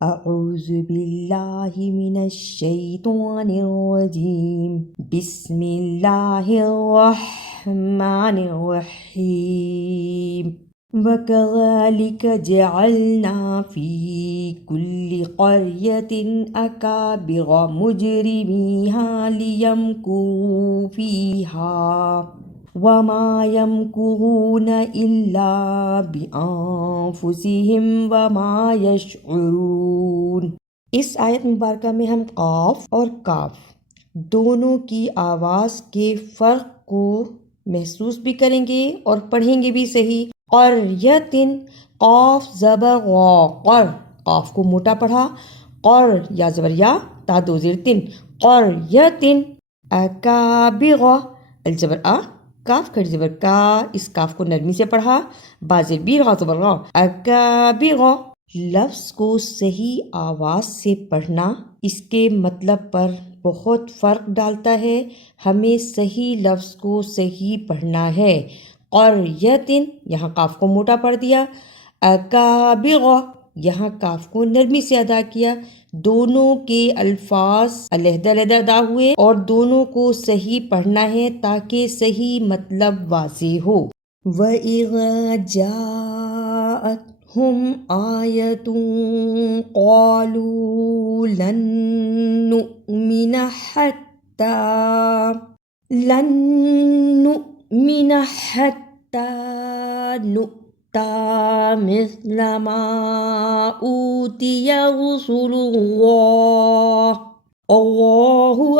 اعوذ باللہ من الشیطان الرجیم بسم اللہ الرحمن الرحیم وَكَذَلِكَ جَعَلْنَا فِي كُلِّ قَرْيَةٍ أَكَابِرَ مُجْرِمِيهَا لِيَمْكُرُوا فِيهَا وَمَا يَمْكُرُونَ إِلَّا بِأَنفُسِهِمْ وَمَا يَشْعُرُونَ۔ اس آیت مبارکہ میں ہم قاف اور کاف دونوں کی آواز کے فرق کو محسوس بھی کریں گے اور پڑھیں گے بھی صحیح۔ قریتن، قاف زبر غا، قر، قاف کو موٹا پڑھا، قر یا زبر یا، تا دو زیر تن، قریتن، اکابر، الزبر آ، کاف کھڑی زبر کا، اس کاف کو نرمی سے پڑھا، با زیر بی غا زبر غا، اکابر۔ لفظ کو صحیح آواز سے پڑھنا اس کے مطلب پر بہت فرق ڈالتا ہے۔ ہمیں صحیح لفظ کو صحیح پڑھنا ہے۔ قریتن، یہاں کاف کو موٹا پڑھ دیا، اکابر، یہاں کاف کو نرمی سے ادا کیا۔ دونوں کے الفاظ علیحدہ علیحدہ ادا ہوئے اور دونوں کو صحیح پڑھنا ہے تاکہ صحیح مطلب واضح ہو۔ وَإِذَا جَاءَتْهُمْ آيَةٌ قَالُوا لَن نُّؤْمِنَ حَتَّى نُؤْتَىٰ مِثْلَ مَا أُوتِيَ رُسُلُ اللَّهُ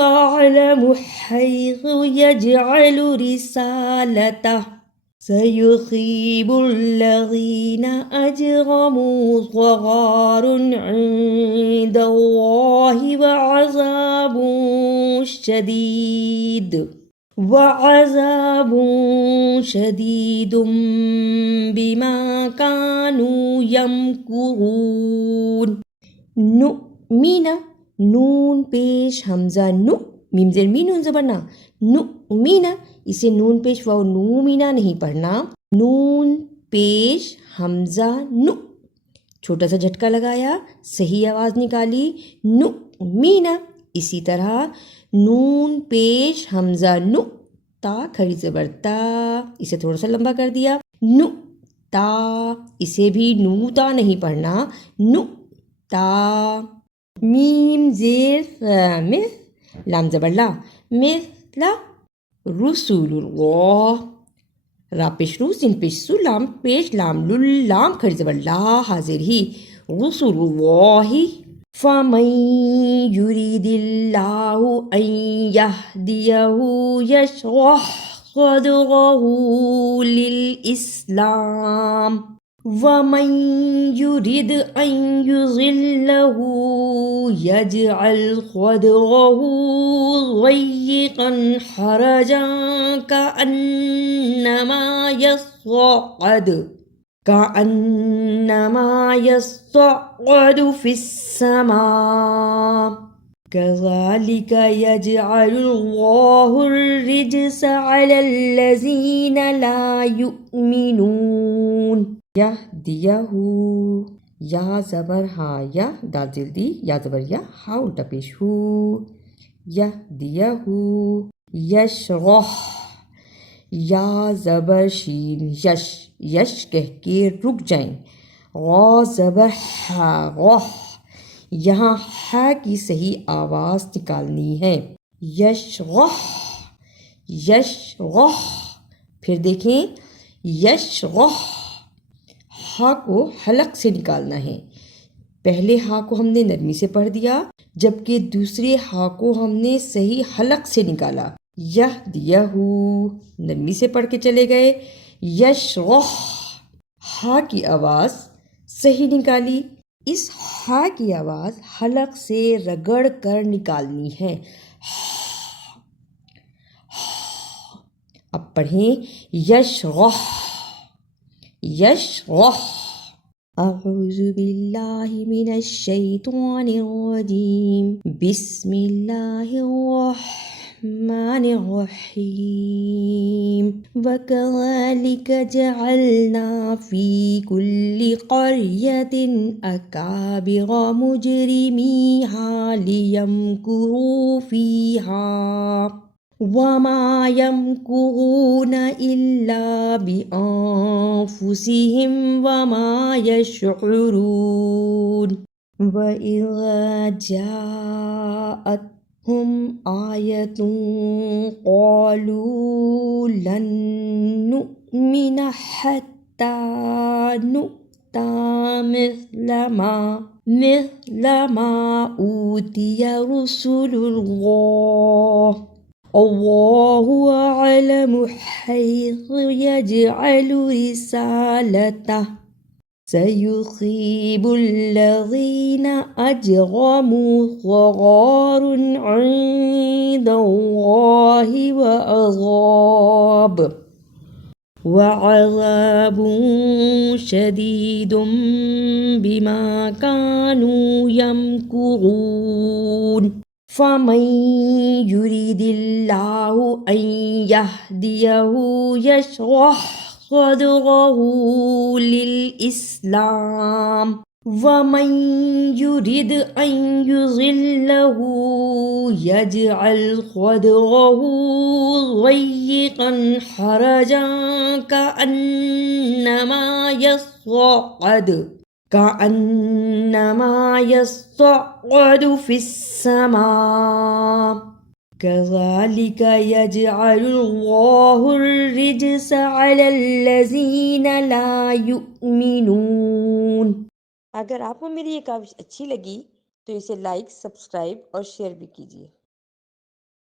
أَعْلَمُ حَيْثُ يَجْعَلُ رِسَالَتَهُ سَيُصِيبُ الَّذِينَ أَجْرَمُوا صَغَارٌ عِندَ اللَّهِ وَعَذَابٌ شَدِيدٌ بِمَا كَانُوا يَمْكُرُونَ۔ نُؤْمِنَ، نون پیش حمزہ نو، میم زیر می نون زبر نا، نؤمن، اسے نون پیش واو نومینا نہیں پڑھنا، نون پیش حمزہ نو، چھوٹا سا جھٹکا لگایا، صحیح آواز نکالی، نؤمن۔ اسی طرح نون پیش حمزہ نو، تا کھڑی زبر تا، اسے تھوڑا سا لمبا کر دیا، نو تا، اسے بھی نو تا نہیں پڑھنا، نو تا۔ میم زیر مث، لام زبر لا، مثل، رسول اللہ، را پیش رو، سین پیش سو، لام پیش لام لل، لام کھڑی زبر لا، حاضر ہی، رسول اللہ۔ فَمَن يُرِدِ اللَّهُ أَن يَهْدِيَهُ يَشْرَحْ صَدْرَهُ لِلْإِسْلَامِ وَمَن يُرِدْ أَن يُضِلَّهُ يَجْعَلْ صَدْرَهُ ضَيِّقًا حَرَجًا كَأَنَّمَا يَصَّعَّدُ فِي السَّمَاءِ كَذَلِكَ يَجْعَلُ اللَّهُ الرِّجْسَ عَلَى الَّذِينَ لَا يُؤْمِنُونَ۔ یہدیہ، یا زبر ہا یا، دال زیر دی، یا زبر یا، ہا الٹا پیش ہو، یہدیہ، یشرح، یا زبر شین یش، یش کہہ کے رک جائیں، غا زبر ہا، غح، یہاں ہا کی صحیح آواز نکالنی ہے، یشرح، یشرح، پھر دیکھیں یشرح، ہا کو حلق سے نکالنا ہے، پہلے ہا کو ہم نے نرمی سے پڑھ دیا جبکہ دوسرے ہا کو ہم نے صحیح حلق سے نکالا، یہدیہ، نرمی سے پڑھ کے چلے گئے، یشرح، ہا کی آواز صحیح نکالی، اس ہا کی آواز حلق سے رگڑ کر نکالنی ہے، اب پڑھیں یشرح، یشرح۔ اعوذ باللہ من الشیطان الرجیم بسم اللہ الرحمن الرحمن الرحيم وكذلك جعلنا في كل قرية أكابر مجرميها ليمكروا فيها وما يمكرون إلا بأنفسهم وما يشعرون وإذا جاءتهم آية قالوا لن نؤمن حتى نؤتى مثل ما أوتي رسل الله أعلم حيث يجعل رسالته سيصيب الذين أجرموا صغار عند الله وعذاب شديد بما كانوا يمكرون فمن يريد الله أن يهديه يشرح صدره للإسلام ومن يريد أن يضله يجعل صدره ضيقا حرجا كأنما يصعد في السماء كذلك يجعل الله الرجس على الذين لا يؤمنون۔ اگر آپ کو میری یہ کاوش اچھی لگی تو اسے لائک، سبسکرائب اور شیئر بھی کیجیے۔